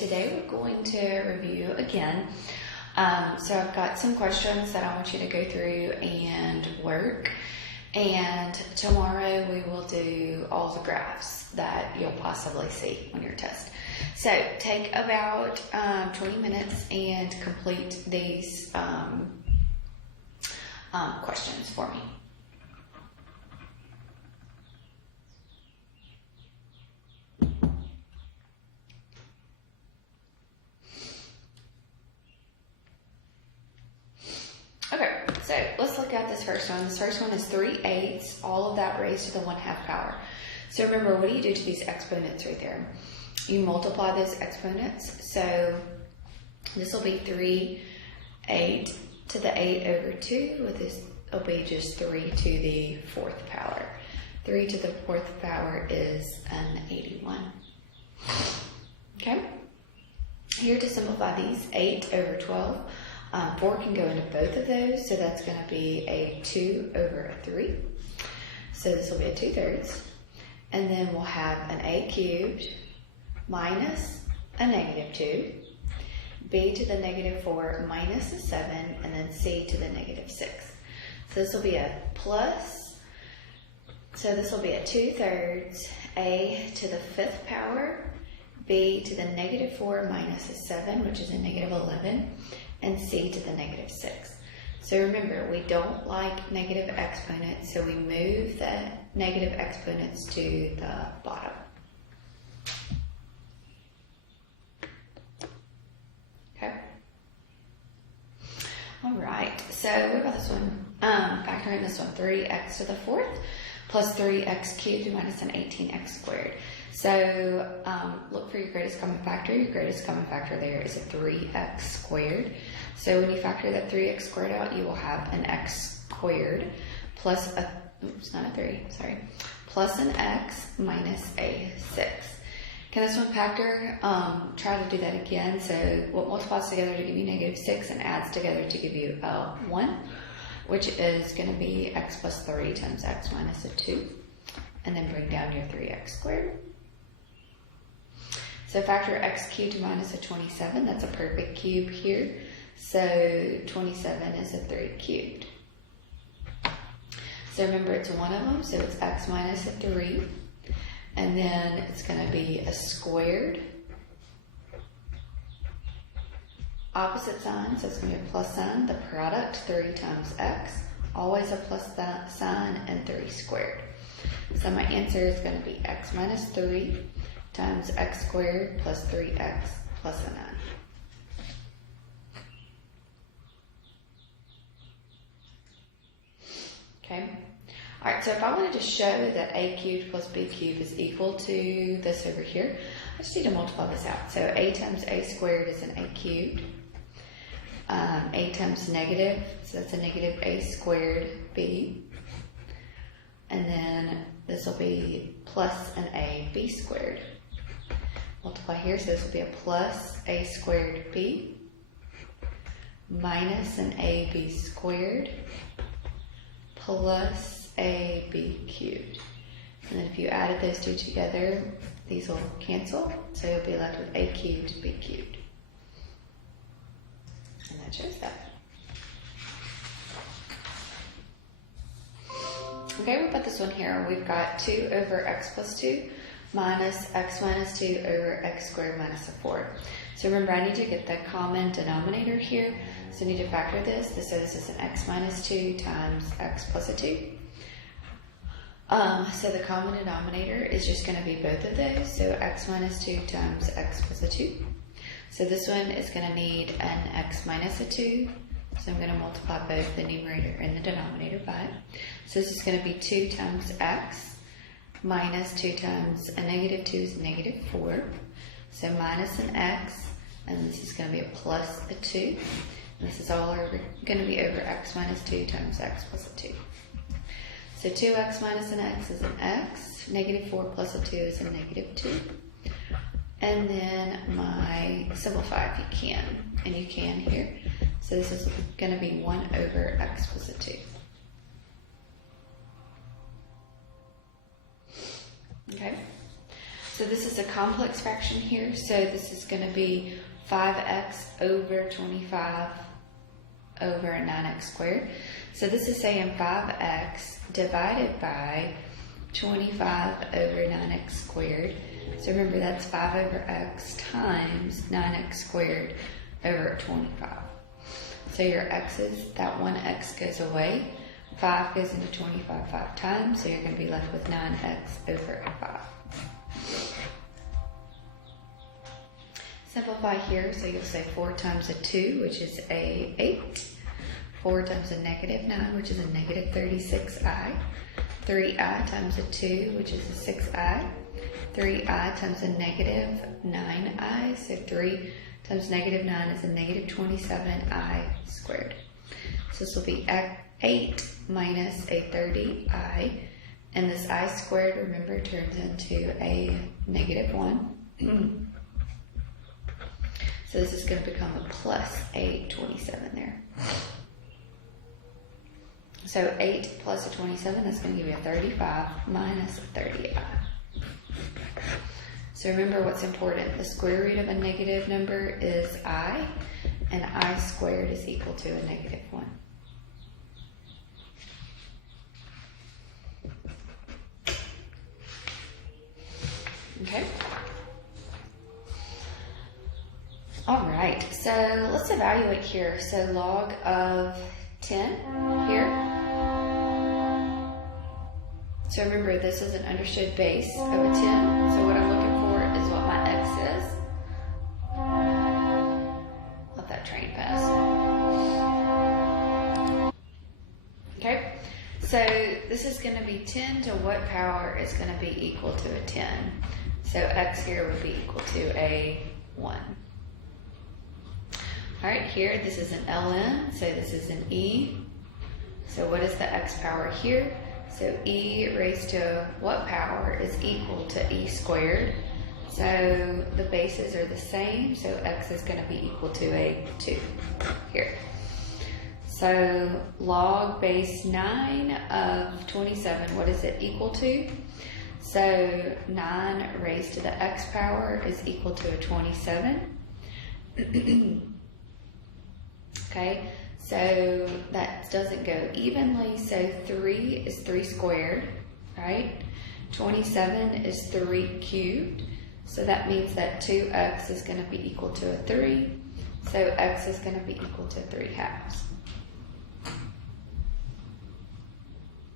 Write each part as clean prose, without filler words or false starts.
today we're going to review again. So I've got some questions that I want you to go through and work. And tomorrow we will do all the graphs that you'll possibly see on your test. So take about 20 minutes and complete these questions for me. Okay, so let's look at this first one. This first one is 3/8, all of that raised to the 1/2 power. So remember, what do you do to these exponents right there? You multiply those exponents. So this will be 3/8 to the 8 over 2, with this will be just 3 to the 4th power. 3 to the 4th power is an 81. Okay, here to simplify these, 8 over 12. 4 can go into both of those, so that's going to be a 2 over a 3. So this will be a 2/3. And then we'll have an a cubed minus a -2, b to the -4 minus a 7, and then c to the -6. So this will be a plus, so this will be a 2/3, a to the 5th power, b to the -4 minus a 7, which is a -11, and c to the -6. So remember, we don't like negative exponents, so we move the negative exponents to the bottom. Okay. All right, so what about this one? Factor in this one, 3x to the 4th plus 3x cubed minus an 18x squared. So look for your greatest common factor. Your greatest common factor there is a 3x squared. So when you factor that 3x squared out, you will have an x squared plus a, plus an x minus a 6. Can this one factor? Try to do that again. So what multiplies together to give you -6 and adds together to give you a 1, which is going to be x plus 3 times x minus a 2. And then bring down your 3x squared. So factor x cubed minus a 27, that's a perfect cube here. So 27 is a 3 cubed. So remember, it's one of them, so it's x minus a 3. And then it's going to be a squared. Opposite sign, so it's going to be a plus sign. The product, 3 times x, always a plus sign, and 3 squared. So my answer is going to be x minus 3 times x squared plus 3x plus a 9. Okay. All right, so if I wanted to show that a cubed plus b cubed is equal to this over here, I just need to multiply this out. So a times a squared is an a cubed. A times negative, so that's a -a squared b. And then this will be plus an a b squared. Multiply here, so this will be a plus a squared b minus an a b squared plus a b cubed. And then if you added those two together, these will cancel, so you'll be left with a cubed, b cubed. And that shows that. Okay, we'll put this one here. We've got 2 over x plus 2 minus x minus 2 over x squared minus a 4. So remember, I need to get the common denominator here. So I need to factor this. So this is an x minus 2 times x plus a 2. So the common denominator is just going to be both of those. So x minus 2 times x plus a 2. So this one is going to need an x minus a 2. So I'm going to multiply both the numerator and the denominator by it. So this is going to be 2 times x minus 2 times a -2 is -4. So minus an x, and this is going to be a plus a 2. And this is all going to be over x minus 2 times x plus a 2. So 2x minus an x is an x. -4 plus a 2 is a -2. And then my simplify if you can, and you can here. So this is going to be 1 over x plus a 2. Okay. So this is a complex fraction here. So this is going to be 5x over 25 over 9x squared. So this is saying 5x divided by 25 over 9x squared. So remember, that's 5 over x times 9x squared over 25. So your x's, that one x goes away. 5 goes into 25 5 times, so you're going to be left with 9x over 5. Simplify here, so you'll say 4 times a 2, which is a 8. 4 times a negative 9, which is a negative 36i. 3i times a 2, which is a 6i. 3i times a negative 9i, so 3 times negative 9 is a negative 27i squared. So this will be 8 minus a 30i, and this I squared, remember, turns into a negative 1. So this is going to become a plus a 27 there. So 8 plus a 27, that's going to give you a 35 minus a 30i. So remember what's important. The square root of a negative number is I, and I squared is equal to a negative 1. Okay. All right, so let's evaluate here. So log of 10 here. So remember, this is an understood base of a 10. So what I'm looking for is what my x is. Let that train pass. Okay, so this is going to be 10 to what power is going to be equal to a 10? So x here would be equal to a 1. All right, here, this is an ln, so this is an e. So what is the x power here? So e raised to what power is equal to e squared? So the bases are the same, so x is going to be equal to a 2 here. So log base 9 of 27, what is it equal to? So 9 raised to the x power is equal to a 27. Okay, so that doesn't go evenly, so 3 is 3 squared, right? 27 is 3 cubed, so that means that 2x is going to be equal to a 3, so x is going to be equal to 3 halves.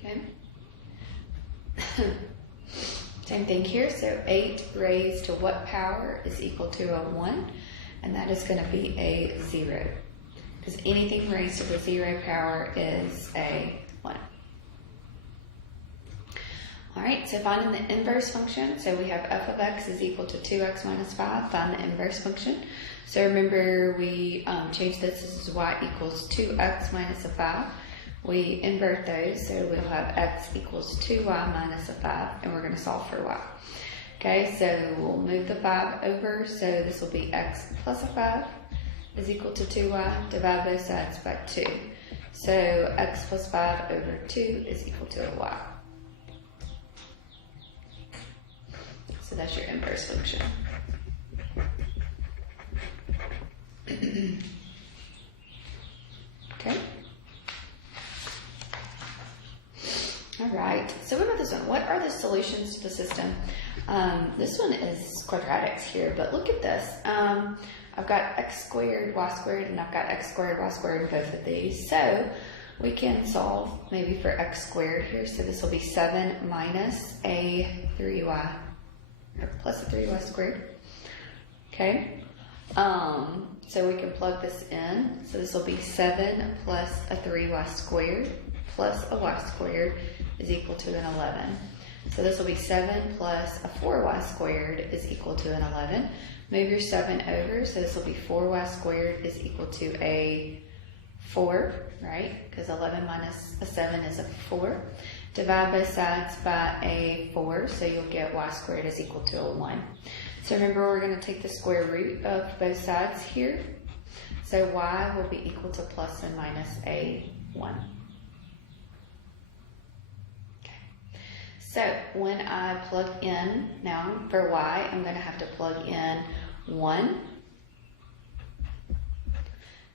Okay. Same thing here, so 8 raised to what power is equal to a 1, and that is going to be a 0. Because anything raised to the 0 power is a 1. All right, so finding the inverse function. So we have f of x is equal to 2x minus 5. Find the inverse function. So remember, we changed this. This is y equals 2x minus a 5. We invert those, so we'll have x equals 2y minus a 5, and we're going to solve for y. Okay, so we'll move the 5 over, so this will be x plus a 5. Is equal to 2y, divide both sides by 2. So x plus 5 over 2 is equal to a y. So that's your inverse function. Okay. All right, so what about this one? What are the solutions to the system? This one is quadratics here, but look at this. I've got x squared, y squared, and I've got x squared, y squared in both of these. So we can solve maybe for x squared here. So this will be 7 minus a 3y, or plus a 3y squared. Okay. So we can plug this in. So this will be 7 plus a 3y squared plus a y squared is equal to an 11. So this will be 7 plus a 4y squared is equal to an 11. Move your 7 over, so this will be 4y squared is equal to a 4, right? Because 11 minus a 7 is a 4. Divide both sides by a 4, so you'll get y squared is equal to a 1. So remember, we're going to take the square root of both sides here. So y will be equal to plus and minus a 1. So when I plug in, now for y, I'm going to have to plug in 1,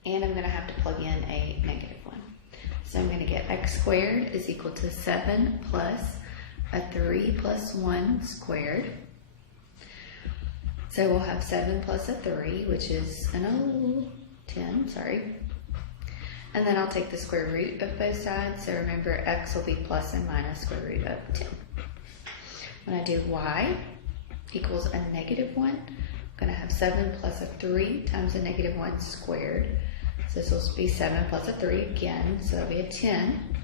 and I'm going to have to plug in a negative 1. So I'm going to get x squared is equal to 7 plus a 3 plus 1 squared. So we'll have 7 plus a 3, which is 10, sorry. And then I'll take the square root of both sides. So remember, x will be plus and minus square root of 10. When I do y equals a negative 1, I'm going to have 7 plus a 3 times a negative 1 squared. So this will be 7 plus a 3 again, so that'll be a 10.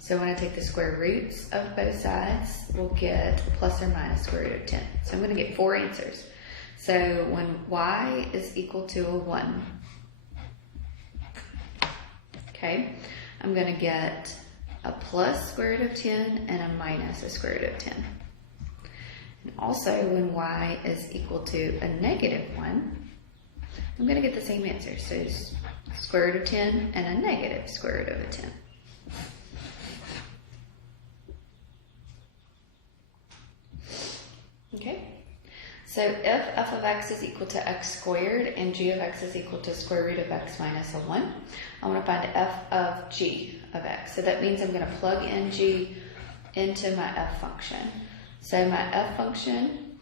So when I take the square roots of both sides, we'll get plus or minus square root of 10. So I'm going to get 4 answers. So when y is equal to a 1, okay, I'm going to get a plus square root of 10 and a minus a square root of 10. And also when y is equal to a negative 1, I'm going to get the same answer. So square root of 10 and a negative square root of a 10. Okay, so if f of x is equal to x squared and g of x is equal to square root of x minus a 1, I want to find f of g of x. So that means I'm going to plug in g into my f function. So my f function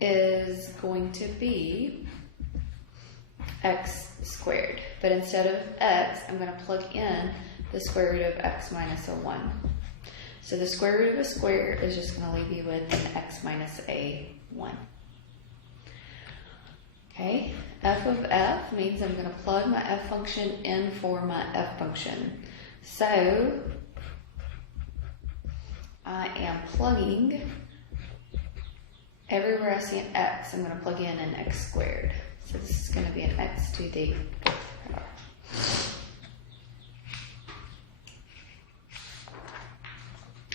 is going to be x squared. But instead of x, I'm going to plug in the square root of x minus a 1. So the square root of a square is just going to leave you with an x minus a 1. Okay, f of f means I'm going to plug my f function in for my f function. So I am plugging, everywhere I see an x, I'm going to plug in an x squared. So this is going to be an x to the 4th power.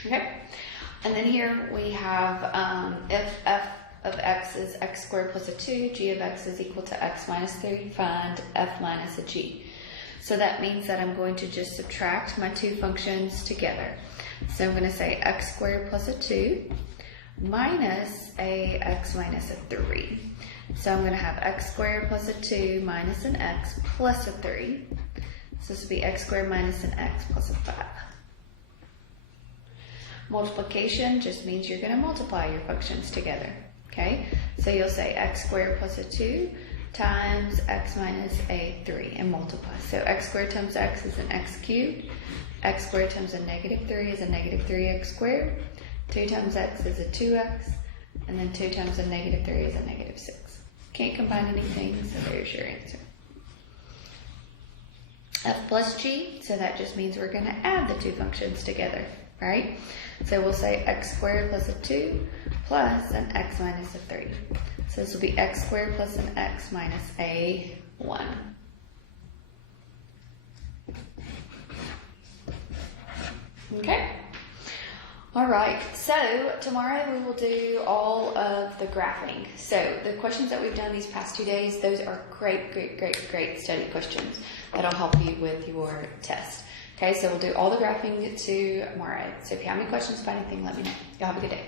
Okay, and then here we have if f of x is x squared plus a 2, g of x is equal to x minus 3, find f minus a g. So that means that I'm going to just subtract my two functions together. So I'm going to say x squared plus a 2 minus a x minus a 3. So I'm going to have x squared plus a 2 minus an x plus a 3. So this will be x squared minus an x plus a 5. Multiplication just means you're going to multiply your functions together. Okay, so you'll say x squared plus a 2 times x minus a 3 and multiply. So x squared times x is an x cubed. X squared times a negative 3 is a negative 3x squared. 2 times x is a 2x. And then 2 times a negative 3 is a negative 6. Can't combine anything, so there's your answer. F plus g, so that just means we're going to add the two functions together, right? So we'll say x squared plus a 2 plus an x minus a 3. So this will be x squared plus an x minus a 1. Okay? All right, so tomorrow we will do all of the graphing. So the questions that we've done these past 2 days, those are great study questions that'll help you with your test. Okay, so we'll do all the graphing tomorrow. So if you have any questions about anything, let me know. Y'all have a good day.